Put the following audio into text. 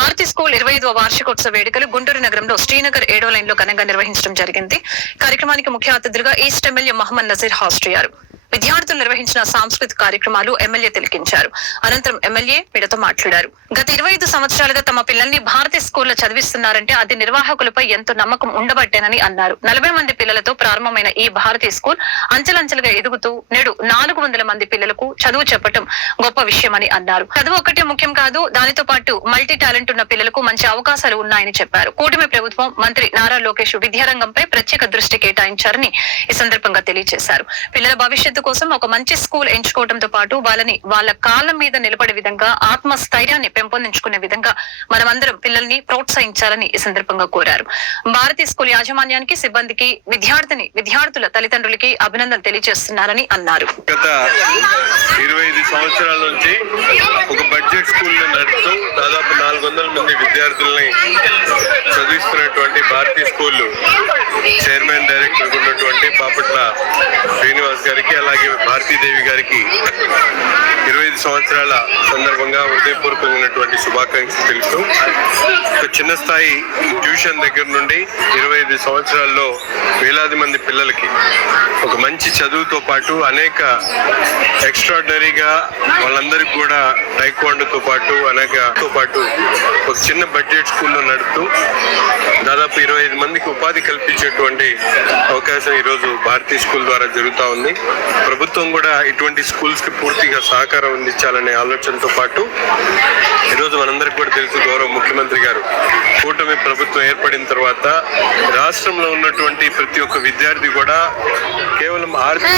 Bharati school 25వ వార్షికోత్సవ వేడుకలు గుంటూరు నగరంలో శ్రీనగర్ 7వ లైన్ లో ఘనంగా నిర్వహించడం జరిగింది. కార్యక్రమానికి ముఖ్య అతిథులుగా ఈస్ట్ ఎమ్మెల్యే మహమ్మద్ నజీర్ హాజరయ్యారు. విద్యార్థులు నిర్వహించిన సాంస్కృతిక కార్యక్రమాలు ఎమ్మెల్యే తిలకించారు. అనంతరం ఎమ్మెల్యే మీడియాతో మాట్లాడారు. గత 25 సంవత్సరాలుగా తమ పిల్లల్ని భారతీ స్కూల్లో చదివిస్తున్నారంటే అది నిర్వాహకులపై ఎంతో నమ్మకం ఉండబట్టేనని అన్నారు. 40 మంది పిల్లలతో ప్రారంభమైన ఈ భారతీ స్కూల్ అంచెలంచెలుగా ఎదుగుతూ నేడు 400 మంది పిల్లలకు చదువు చెప్పడం గొప్ప విషయమని అన్నారు. చదువు ఒక్కటే ముఖ్యం కాదు, దానితో పాటు మల్టీ టాలెంట్ ఉన్న పిల్లలకు మంచి అవకాశాలు ఉన్నాయని చెప్పారు. కూటమి ప్రభుత్వం మంత్రి నారా లోకేష్ విద్యారంగంపై ప్రత్యేక దృష్టి కేటాయించారని ఈ సందర్భంగా తెలియజేశారు. పిల్లల భవిష్యత్తు కోసం ఒక మంచి స్కూల్ ఎంచుకోవడంతో పాటు వాళ్ళని వాళ్ళ కాళ్ళ మీద నిలబడే విధంగా ఆత్మస్థైర్యాన్ని పెంపొందించుకునే విధంగా మనమందరం పిల్లల్ని ప్రోత్సహించాలని ఈ సందర్భంగా కోరారు. భారతీ స్కూల్ యాజమాన్యానికి, సిబ్బందికి, విద్యార్థుల తల్లిదండ్రులకి అభినందన తెలియజేస్తున్నారని అన్నారు. గత 25 సంవత్సరాల నుంచి ఒక బడ్జెట్ స్కూల్ నడుపుతూ దాదాపు 400 మంది విద్యార్థుల్ని చదివిస్తున్నటువంటి భారతీ స్కూల్ చైర్మన్ డైరెక్టర్ ఉన్నటువంటి బాపట్ల శ్రీనివాస్ గారికి, అలాగే భారతీదేవి గారికి 25 సంవత్సరాల సందర్భంగా హృదయపూర్వకమైనటువంటి శుభాకాంక్షలు తెలుస్తూ ఒక చిన్న స్థాయి ట్యూషన్ దగ్గర నుండి 25 సంవత్సరాల్లో వేలాది మంది పిల్లలకి ఒక మంచి చదువుతో పాటు అనేక ఎక్స్ట్రాడినరీగా వాళ్ళందరికీ కూడా టైక్వాండోతో పాటు ఒక చిన్న బడ్జెట్ స్కూల్లో నడుపుతూ దాదాపు 25 మందికి ఉపాధి కల్పించేటువంటి అవకాశం ఈరోజు భారతీ స్కూల్ ద్వారా జరుగుతూ ఉంది. ప్రభుత్వం కూడా ఇటువంటి స్కూల్స్ కి పూర్తిగా సహకారం అందించాలనే ఆలోచనతో పాటు ఈరోజు మనందరికీ కూడా తెలుసు, గౌరవ ముఖ్యమంత్రి గారు కూటమి ప్రభుత్వం ఏర్పడిన తర్వాత రాష్ట్రంలో ఉన్నటువంటి ప్రతి ఒక్క విద్యార్థి కూడా కేవలం ఆర్థిక